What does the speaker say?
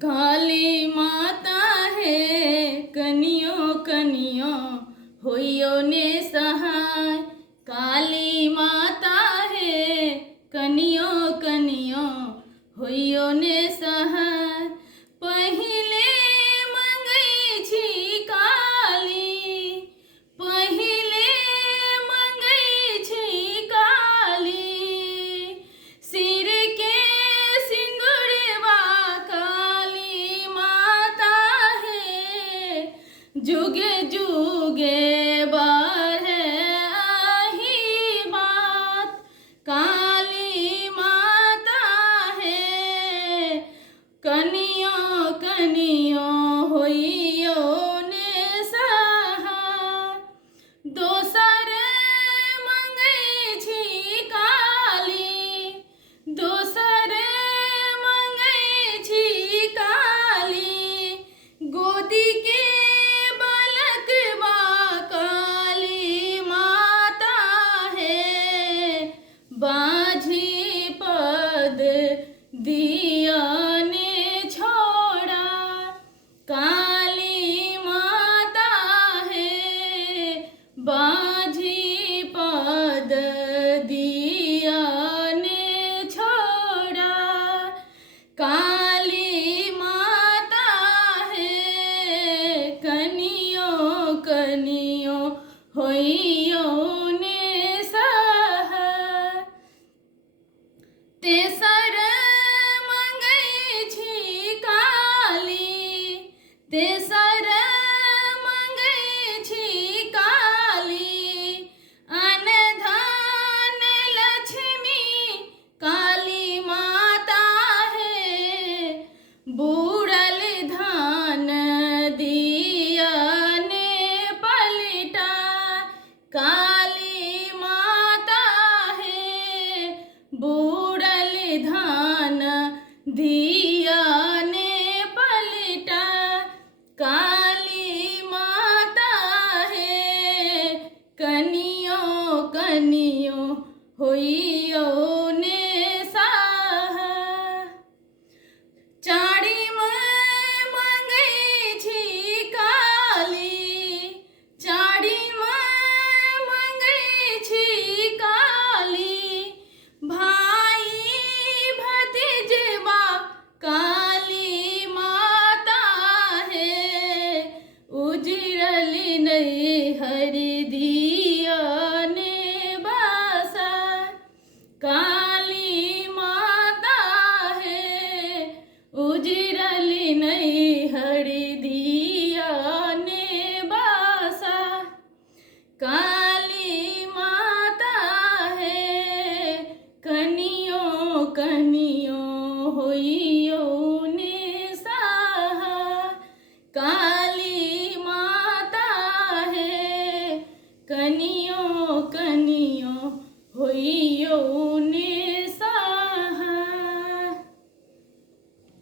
काली माता है कनियो कनियो होइयो ने सहाय। काली माता है कनियो कनियो होइयो ने सहाय। पहिले मंगई छी काली, पहिले मंगई छी काली, सिर के सिंदूरवा काली माता है। जुगे जुगे बढ़े आही बात, काली माता है कनियो कनियो होइयो ने सहाय। दोसर मंगई छी काली, दोसर मंगई छी काली, गोदी के बालकवा काली माता है। बाझी पद दिया ने छोड़ा, काली माता है। बाझी पद दिया ने छोड़ा, काली माता है कनियो कनियो होइयो ने सहाय। तेसर मंगई छी काली, तेसर मंगई छी काली, अन धन लक्ष्मी काली माता है। बूढ़ल धान दिया ने पलटा, काली माता है। बूढ़ल धान दिया